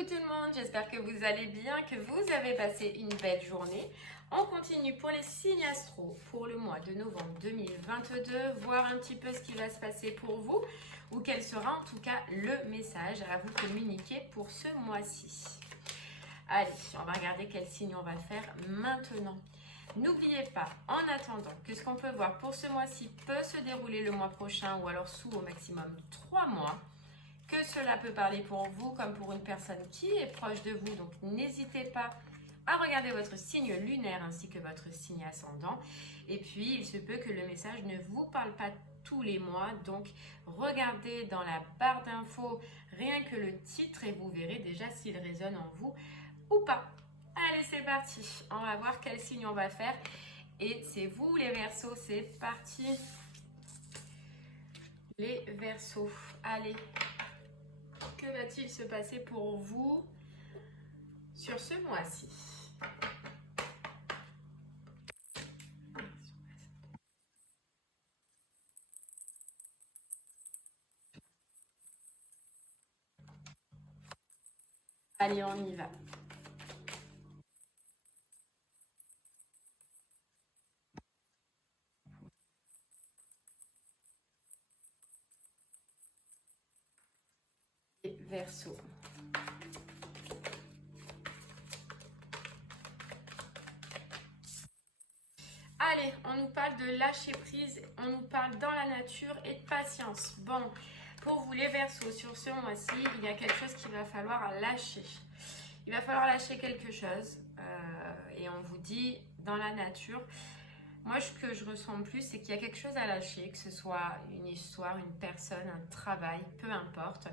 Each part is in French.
Coucou tout le monde, j'espère que vous allez bien, que vous avez passé une belle journée. On continue pour les signes astro pour le mois de novembre 2022, voir un petit peu ce qui va se passer pour vous ou quel sera en tout cas le message à vous communiquer pour ce mois-ci. Allez, on va regarder quel signe on va faire maintenant. N'oubliez pas, en attendant, que ce qu'on peut voir pour ce mois-ci peut se dérouler le mois prochain ou alors sous au maximum 3 mois. Que cela peut parler pour vous comme pour une personne qui est proche de vous. Donc n'hésitez pas à regarder votre signe lunaire ainsi que votre signe ascendant. Et puis il se peut que le message ne vous parle pas tous les mois. Donc regardez dans la barre d'infos rien que le titre et vous verrez déjà s'il résonne en vous ou pas. Allez, c'est parti. On va voir quel signe on va faire. Et c'est vous les Verseaux, c'est parti. Les Verseaux, allez. Que va-t-il se passer pour vous sur ce mois-ci? Allez, on y va. Les Verseaux. Allez, on nous parle de lâcher prise, on nous parle dans la nature et de patience. Bon, pour vous les Verseaux, sur ce mois-ci, il y a quelque chose qu'il va falloir lâcher. Il va falloir lâcher quelque chose et on vous dit dans la nature. Moi, ce que je ressens plus, c'est qu'il y a quelque chose à lâcher, que ce soit une histoire, une personne, un travail, peu importe.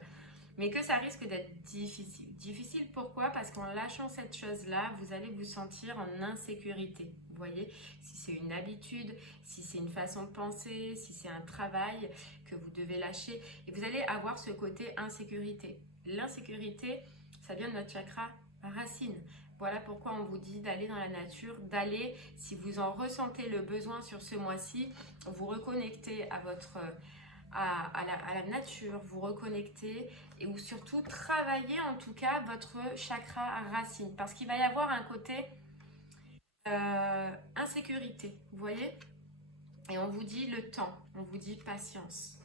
Mais que ça risque d'être difficile. Difficile pourquoi? Parce qu'en lâchant cette chose-là, vous allez vous sentir en insécurité. Vous voyez, si c'est une habitude, si c'est une façon de penser, si c'est un travail que vous devez lâcher, et vous allez avoir ce côté insécurité. L'insécurité, ça vient de notre chakra racine. Voilà pourquoi on vous dit d'aller dans la nature, d'aller, si vous en ressentez le besoin sur ce mois-ci, vous reconnecter à votre... À la nature, vous reconnecter et ou surtout travailler en tout cas votre chakra racine parce qu'il va y avoir un côté insécurité, vous voyez, et on vous dit le temps, on vous dit patience,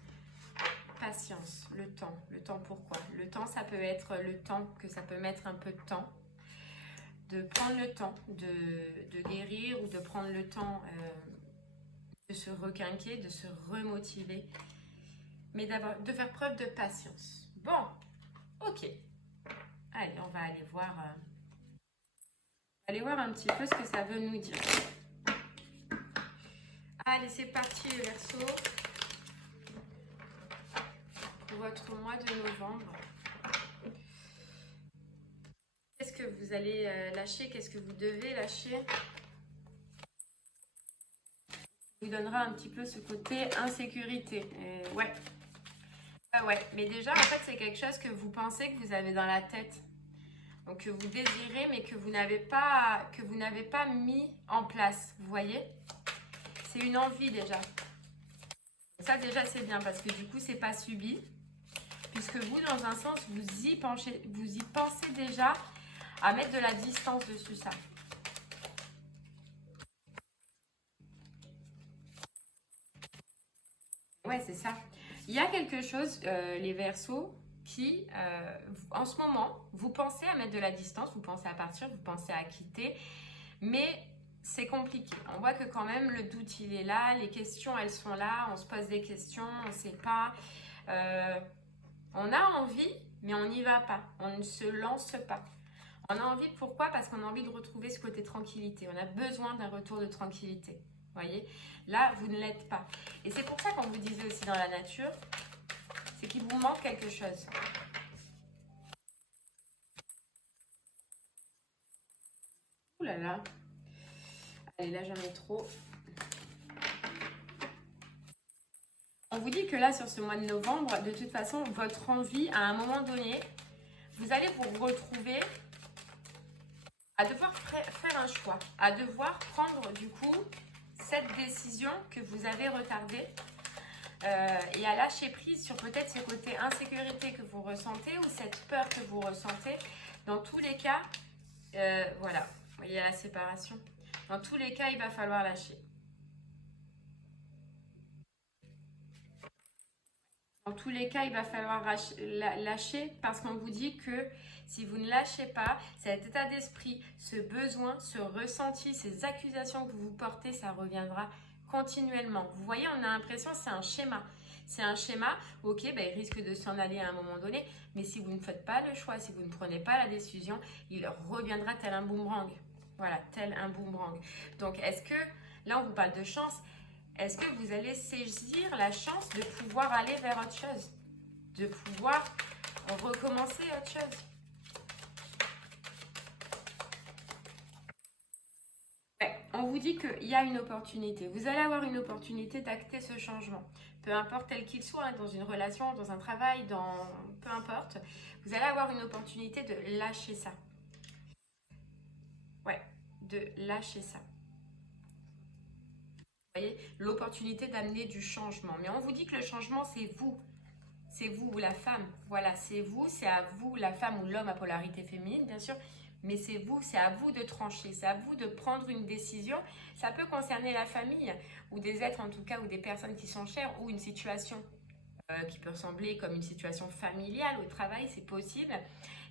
patience, le temps pourquoi? Le temps ça peut être le temps que ça peut mettre un peu de temps, de prendre le temps de guérir ou de prendre le temps de se requinquer, de se remotiver, mais de faire preuve de patience. Bon, ok. Allez, on va aller voir, un petit peu ce que ça veut nous dire. Allez, c'est parti les Verseaux. Pour votre mois de novembre. Qu'est-ce que vous allez lâcher? Qu'est-ce que vous devez lâcher? Vous donnera un petit peu ce côté insécurité. Ouais. Ouais, mais déjà, en fait, c'est quelque chose que vous pensez que vous avez dans la tête. Donc, que vous désirez, mais que vous n'avez pas mis en place. Vous voyez? C'est une envie déjà. Ça, déjà, c'est bien parce que du coup, c'est pas subi. Puisque vous, dans un sens, vous y pensez déjà à mettre de la distance dessus, ça. Ouais, c'est ça. Il y a quelque chose, les Verseaux, qui, en ce moment, vous pensez à mettre de la distance, vous pensez à partir, vous pensez à quitter, mais c'est compliqué. On voit que quand même, le doute, il est là, les questions, elles sont là, on se pose des questions, on ne sait pas. On a envie, mais on n'y va pas, on ne se lance pas. On a envie, pourquoi? Parce qu'on a envie de retrouver ce côté tranquillité. On a besoin d'un retour de tranquillité. Vous voyez? Là, vous ne l'êtes pas. Et c'est pour ça qu'on vous disait aussi dans la nature, c'est qu'il vous manque quelque chose. Ouh là là. Allez, là, j'en ai trop. On vous dit que là, sur ce mois de novembre, de toute façon, votre envie, à un moment donné, vous allez vous retrouver à devoir faire un choix, à devoir prendre du coup cette décision que vous avez retardée et à lâcher prise sur peut-être ce côté insécurité que vous ressentez ou cette peur que vous ressentez Dans tous les cas, voilà, vous voyez la séparation. Dans tous les cas, il va falloir lâcher. Dans tous les cas, il va falloir lâcher parce qu'on vous dit que si vous ne lâchez pas, cet état d'esprit, ce besoin, ce ressenti, ces accusations que vous portez, ça reviendra continuellement. Vous voyez, on a l'impression que c'est un schéma. C'est un schéma, ok, ben, il risque de s'en aller à un moment donné, mais si vous ne faites pas le choix, si vous ne prenez pas la décision, il reviendra tel un boomerang. Voilà, tel un boomerang. Donc, est-ce que, là on vous parle de chance, est-ce que vous allez saisir la chance de pouvoir aller vers autre chose, de pouvoir recommencer autre chose? Ouais, on vous dit qu'il y a une opportunité. Vous allez avoir une opportunité d'acter ce changement. Peu importe tel qu'il soit, hein, dans une relation, dans un travail, peu importe. Vous allez avoir une opportunité de lâcher ça. Ouais, de lâcher ça. Vous voyez, l'opportunité d'amener du changement. Mais on vous dit que le changement, c'est vous. C'est vous ou la femme. Voilà, c'est vous, c'est à vous, la femme ou l'homme à polarité féminine, bien sûr. Mais c'est vous, c'est à vous de trancher, c'est à vous de prendre une décision. Ça peut concerner la famille, ou des êtres en tout cas, ou des personnes qui sont chères, ou une situation qui peut ressembler comme une situation familiale au travail, c'est possible.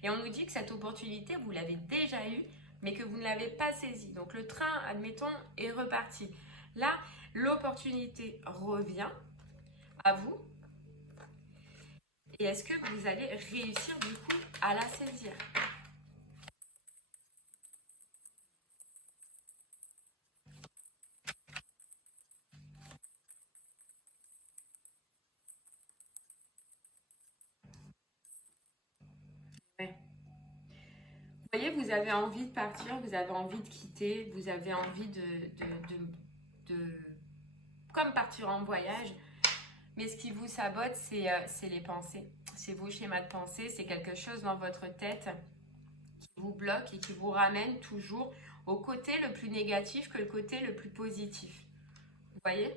Et on nous dit que cette opportunité, vous l'avez déjà eue, mais que vous ne l'avez pas saisie. Donc le train, admettons, est reparti. Là, l'opportunité revient à vous. Et est-ce que vous allez réussir du coup à la saisir? Ouais. Vous voyez, vous avez envie de partir, vous avez envie de quitter, vous avez envie de comme partir en voyage. Mais ce qui vous sabote, c'est les pensées. C'est vos schémas de pensée, c'est quelque chose dans votre tête qui vous bloque et qui vous ramène toujours au côté le plus négatif que le côté le plus positif. Vous voyez?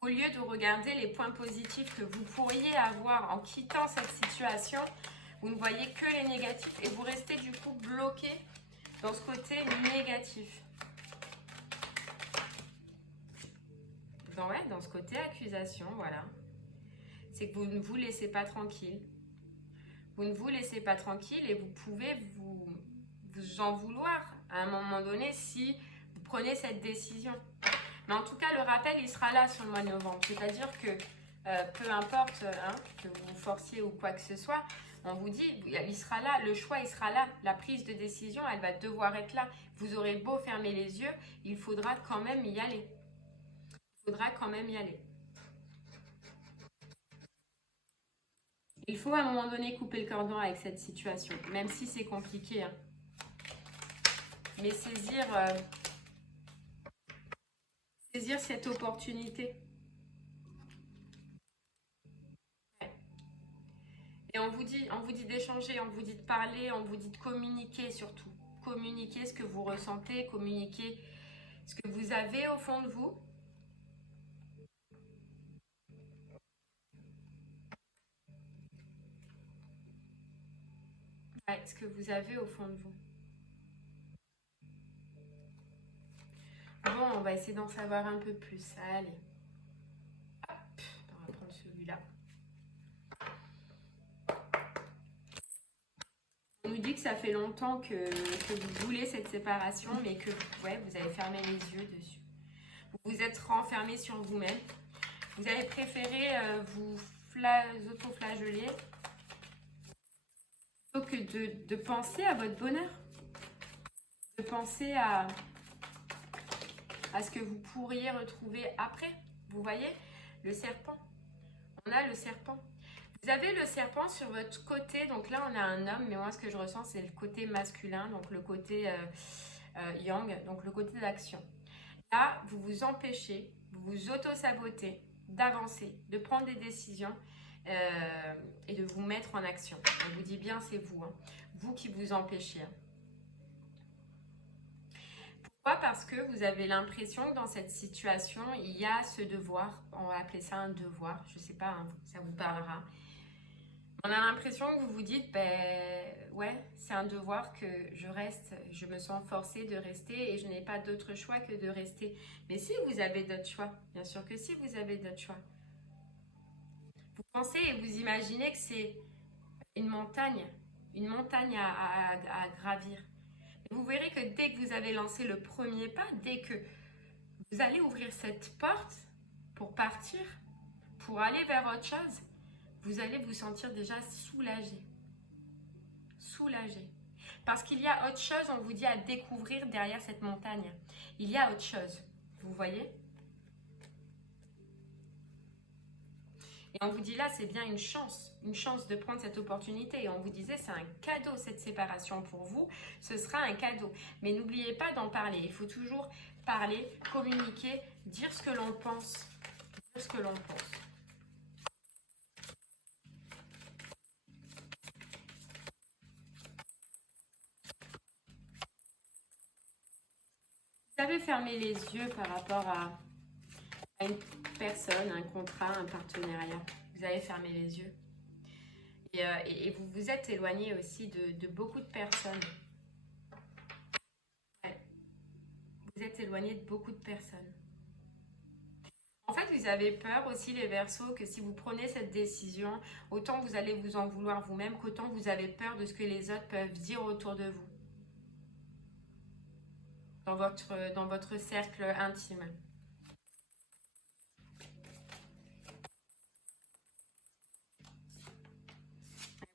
Au lieu de regarder les points positifs que vous pourriez avoir en quittant cette situation, vous ne voyez que les négatifs et vous restez du coup bloqué dans ce côté négatif. Dans ce côté accusation, voilà. C'est que vous ne vous laissez pas tranquille. Vous ne vous laissez pas tranquille et vous pouvez vous en vouloir à un moment donné si vous prenez cette décision. Mais en tout cas, le rappel, il sera là sur le mois de novembre. C'est-à-dire que peu importe que vous vous forciez ou quoi que ce soit, on vous dit, il sera là, le choix, il sera là. La prise de décision, elle va devoir être là. Vous aurez beau fermer les yeux, il faudra quand même y aller. Il faudra quand même y aller. Il faut à un moment donné couper le cordon avec cette situation, même si c'est compliqué. Hein. Mais saisir cette opportunité. Et on vous dit d'échanger, on vous dit de parler, on vous dit de communiquer surtout. Communiquer ce que vous ressentez, communiquer ce que vous avez au fond de vous. Ouais, ce que vous avez au fond de vous. Bon, on va essayer d'en savoir un peu plus. Allez. Hop, on va prendre celui-là. On nous dit que ça fait longtemps que vous voulez cette séparation, mais que ouais, vous avez fermé les yeux dessus. Vous vous êtes renfermé sur vous-même. Vous avez préféré vous auto-flageller plutôt que de penser à votre bonheur. De penser à ce que vous pourriez retrouver après. Vous voyez, le serpent. On a le serpent. Vous avez le serpent sur votre côté. Donc là, on a un homme, mais moi, ce que je ressens, c'est le côté masculin, donc le côté yang, donc le côté d'action. Là, vous vous empêchez, vous vous auto-sabotez d'avancer, de prendre des décisions et de vous mettre en action. On vous dit bien, c'est vous, hein. Vous qui vous empêchez. Pourquoi? Parce que vous avez l'impression que dans cette situation, il y a ce devoir, on va appeler ça un devoir, je ne sais pas, hein, ça vous parlera. On a l'impression que vous vous dites, ben ouais, c'est un devoir que je reste, je me sens forcée de rester et je n'ai pas d'autre choix que de rester. Mais si vous avez d'autres choix, bien sûr que si vous avez d'autres choix. Vous pensez et vous imaginez que c'est une montagne à gravir. Et vous verrez que dès que vous avez lancé le premier pas, dès que vous allez ouvrir cette porte pour partir, pour aller vers autre chose, vous allez vous sentir déjà soulagé. Soulagé. Parce qu'il y a autre chose, on vous dit, à découvrir derrière cette montagne. Il y a autre chose. Vous voyez? Et on vous dit là, c'est bien une chance de prendre cette opportunité. Et on vous disait, c'est un cadeau cette séparation pour vous, ce sera un cadeau. Mais n'oubliez pas d'en parler. Il faut toujours parler, communiquer, dire ce que l'on pense. Dire ce que l'on pense. Vous savez fermer les yeux par rapport à une personne, un contrat, un partenariat. Vous avez fermé les yeux. Et vous vous êtes éloigné aussi de beaucoup de personnes. Ouais. Vous êtes éloigné de beaucoup de personnes. En fait, vous avez peur aussi, les Verseaux, que si vous prenez cette décision, autant vous allez vous en vouloir vous-même, qu'autant vous avez peur de ce que les autres peuvent dire autour de vous. Dans votre cercle intime.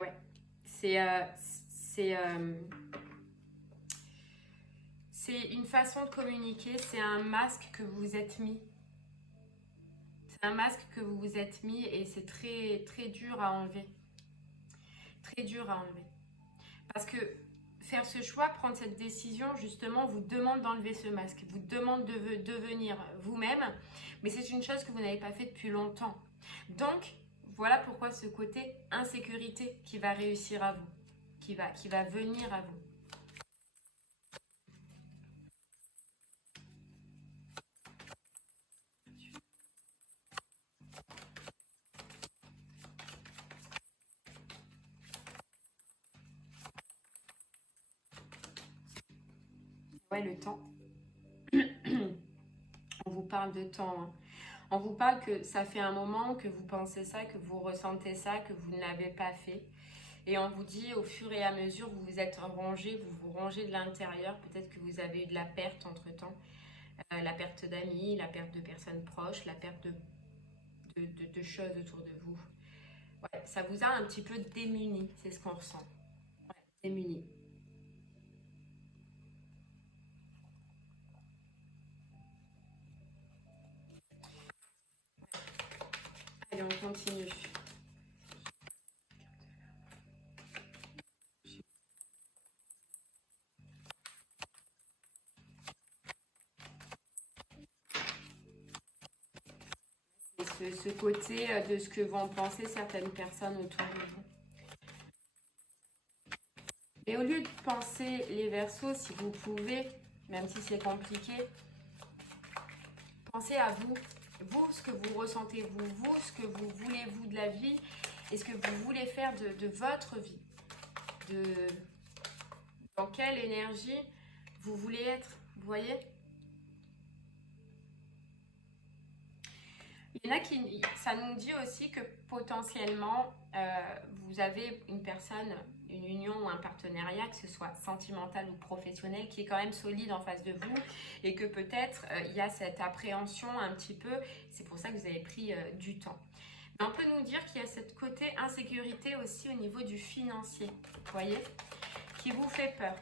Ouais. C'est une façon de communiquer, c'est un masque que vous vous êtes mis. C'est un masque que vous vous êtes mis et c'est très, très dur à enlever. Très dur à enlever. Parce que faire ce choix, prendre cette décision, justement, vous demande d'enlever ce masque, vous demande de devenir vous-même, mais c'est une chose que vous n'avez pas fait depuis longtemps. Donc, voilà pourquoi ce côté insécurité qui va réussir à vous, qui va venir à vous. Ouais, le temps. On vous parle de temps, hein. On vous parle que ça fait un moment que vous pensez ça, que vous ressentez ça, que vous ne l'avez pas fait. Et on vous dit au fur et à mesure, vous vous êtes rongé, vous vous rongez de l'intérieur. Peut-être que vous avez eu de la perte entre-temps. La perte d'amis, la perte de personnes proches, la perte de choses autour de vous. Ouais, ça vous a un petit peu démuni, c'est ce qu'on ressent. Ouais, démuni. Allez, on continue. Ce côté de ce que vont penser certaines personnes autour de vous. Et au lieu de penser les Verseaux, si vous pouvez, même si c'est compliqué, pensez à vous. Vous, ce que vous ressentez, vous, ce que vous voulez, vous, de la vie, et ce que vous voulez faire de votre vie. Dans quelle énergie vous voulez être, vous voyez? Il y en a qui, ça nous dit aussi que potentiellement, vous avez une personne, une union ou un partenariat, que ce soit sentimental ou professionnel, qui est quand même solide en face de vous et que peut-être il y a cette appréhension un petit peu, c'est pour ça que vous avez pris du temps. Mais on peut nous dire qu'il y a cette côté insécurité aussi au niveau du financier, vous voyez, qui vous fait peur.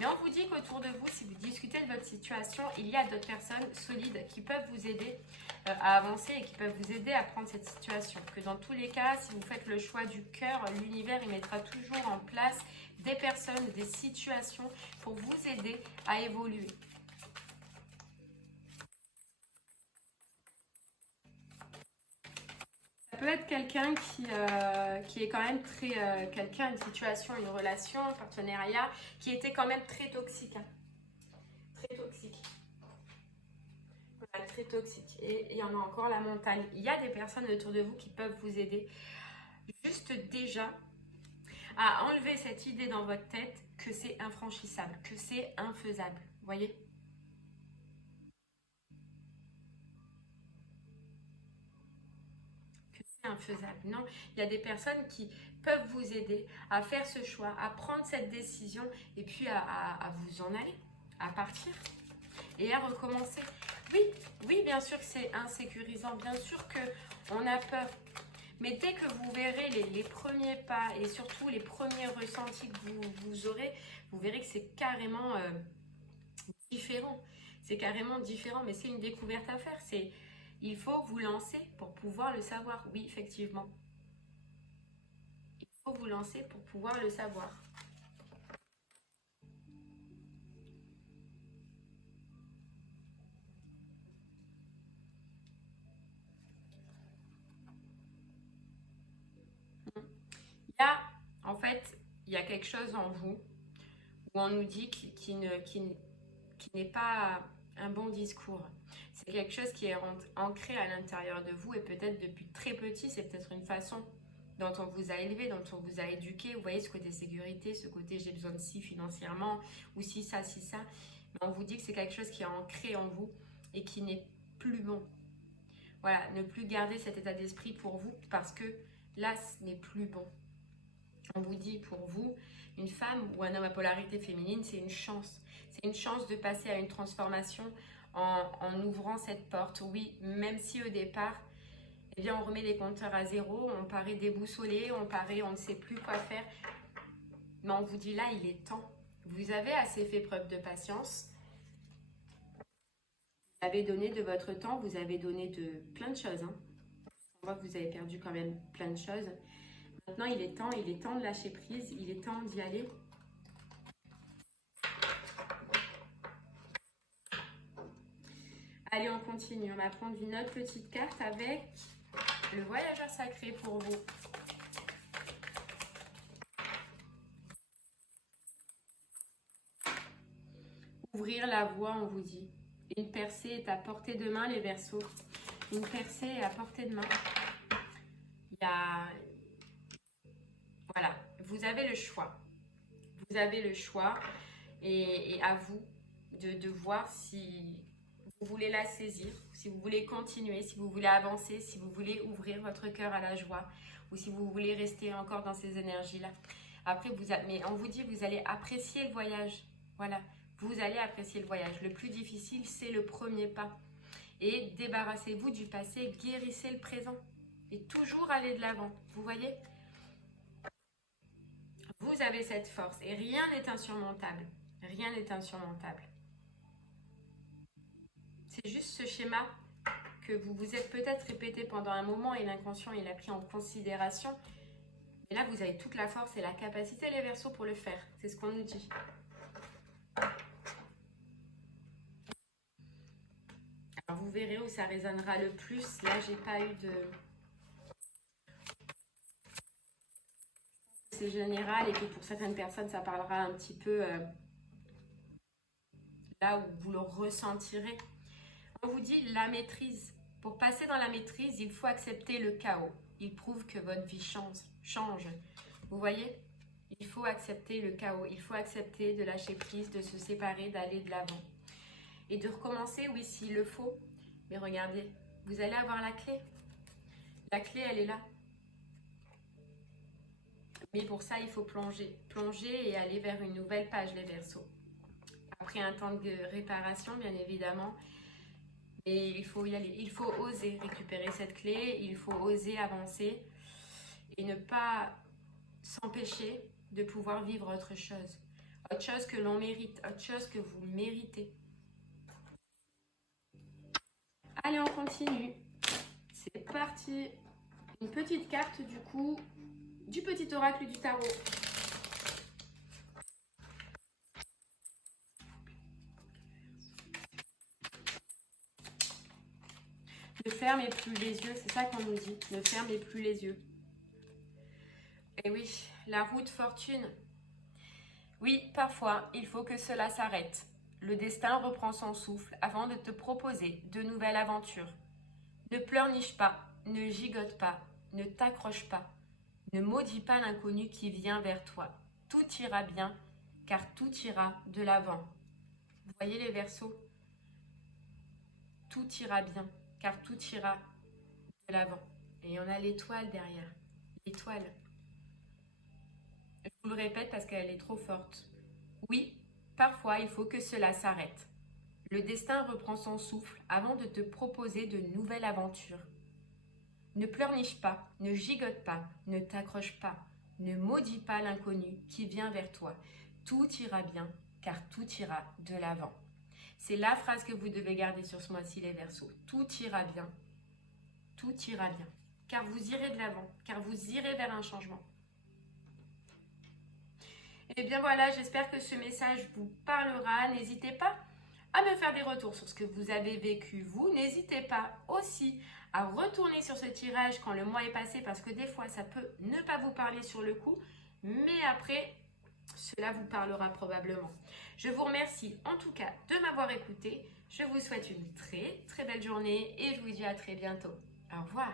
Mais on vous dit qu'autour de vous, si vous discutez de votre situation, il y a d'autres personnes solides qui peuvent vous aider à avancer et qui peuvent vous aider à prendre cette situation. Que dans tous les cas, si vous faites le choix du cœur, l'univers, il mettra toujours en place des personnes, des situations pour vous aider à évoluer. Ça peut être quelqu'un qui est quand même très... quelqu'un, une situation, une relation, un partenariat qui était quand même très toxique. Hein. Très toxique. très toxique. Et il y en a encore la montagne. Il y a des personnes autour de vous qui peuvent vous aider. Juste déjà à enlever cette idée dans votre tête que c'est infranchissable, que c'est infaisable. Vous voyez? Que c'est infaisable. Non, il y a des personnes qui peuvent vous aider à faire ce choix, à prendre cette décision et puis à vous en aller, à partir et à recommencer. Oui, oui, bien sûr que c'est insécurisant, bien sûr qu'on a peur. Mais dès que vous verrez les premiers pas et surtout les premiers ressentis que vous aurez, vous verrez que c'est carrément différent. C'est carrément différent, mais c'est une découverte à faire. Il faut vous lancer pour pouvoir le savoir. Oui, effectivement. Il faut vous lancer pour pouvoir le savoir. Il y a, en fait, il y a quelque chose en vous où on nous dit qui n'est pas un bon discours. C'est quelque chose qui est ancré à l'intérieur de vous et peut-être depuis très petit, c'est peut-être une façon dont on vous a élevé, dont on vous a éduqué. Vous voyez ce côté sécurité, ce côté j'ai besoin de ci financièrement, ou si ça, si ça. Mais on vous dit que c'est quelque chose qui est ancré en vous et qui n'est plus bon. Voilà, ne plus garder cet état d'esprit pour vous parce que là, ce n'est plus bon. On vous dit pour vous, une femme ou un homme à polarité féminine, c'est une chance. C'est une chance de passer à une transformation en ouvrant cette porte. Oui, même si au départ, eh bien, on remet les compteurs à zéro, on paraît déboussolé, on ne sait plus quoi faire. Mais on vous dit là, il est temps. Vous avez assez fait preuve de patience. Vous avez donné de votre temps, vous avez donné de plein de choses. Hein. On voit que vous avez perdu quand même plein de choses. Maintenant, il est temps de lâcher prise, il est temps d'y aller. Allez, on continue. On va prendre une autre petite carte avec le voyageur sacré pour vous. Ouvrir la voie, on vous dit. Une percée est à portée de main, les Verseaux. Une percée est à portée de main. Il y a... Voilà, vous avez le choix. Vous avez le choix et à vous de voir si vous voulez la saisir, si vous voulez continuer, si vous voulez avancer, si vous voulez ouvrir votre cœur à la joie ou si vous voulez rester encore dans ces énergies-là. Après, mais on vous dit vous allez apprécier le voyage. Voilà, vous allez apprécier le voyage. Le plus difficile, c'est le premier pas. Et débarrassez-vous du passé, guérissez le présent. Et toujours aller de l'avant. Vous voyez ? Vous avez cette force et rien n'est insurmontable. Rien n'est insurmontable. C'est juste ce schéma que vous vous êtes peut-être répété pendant un moment et l'inconscient il a pris en considération. Et là, vous avez toute la force et la capacité, les Verseaux, pour le faire. C'est ce qu'on nous dit. Alors, vous verrez où ça résonnera le plus. Là, j'ai pas eu de... C'est général et que pour certaines personnes, ça parlera un petit peu là où vous le ressentirez. On vous dit la maîtrise. Pour passer dans la maîtrise, il faut accepter le chaos. Il prouve que votre vie change. Vous voyez ? Il faut accepter le chaos. Il faut accepter de lâcher prise, de se séparer, d'aller de l'avant. Et de recommencer, oui, s'il le faut. Mais regardez, vous allez avoir la clé. La clé, elle est là. Mais pour ça, il faut plonger. Plonger et aller vers une nouvelle page, les Verseaux. Après un temps de réparation, bien évidemment. Et il faut y aller. Il faut oser récupérer cette clé. Il faut oser avancer. Et ne pas s'empêcher de pouvoir vivre autre chose. Autre chose que l'on mérite. Autre chose que vous méritez. Allez, on continue. C'est parti. Une petite carte du coup du petit oracle du tarot. Ne fermez plus les yeux, c'est ça qu'on nous dit. Ne fermez plus les yeux. Et oui, la route fortune. Oui, parfois, il faut que cela s'arrête. Le destin reprend son souffle avant de te proposer de nouvelles aventures. Ne pleurniche pas, ne gigote pas, ne t'accroche pas. Ne maudis pas l'inconnu qui vient vers toi. Tout ira bien, car tout ira de l'avant. Vous voyez les Verseaux? Tout ira bien, car tout ira de l'avant. Et on a l'étoile derrière. L'étoile. Je vous le répète parce qu'elle est trop forte. Oui, parfois il faut que cela s'arrête. Le destin reprend son souffle avant de te proposer de nouvelles aventures. Ne pleurniche pas, ne gigote pas, ne t'accroche pas, ne maudis pas l'inconnu qui vient vers toi. Tout ira bien, car tout ira de l'avant. C'est la phrase que vous devez garder sur ce mois-ci, les Verseaux. Tout ira bien, car vous irez de l'avant, car vous irez vers un changement. Et bien voilà, j'espère que ce message vous parlera. N'hésitez pas à me faire des retours sur ce que vous avez vécu, vous. N'hésitez pas aussi à retourner sur ce tirage quand le mois est passé, parce que des fois, ça peut ne pas vous parler sur le coup, mais après, cela vous parlera probablement. Je vous remercie en tout cas de m'avoir écouté. Je vous souhaite une très très belle journée et je vous dis à très bientôt. Au revoir.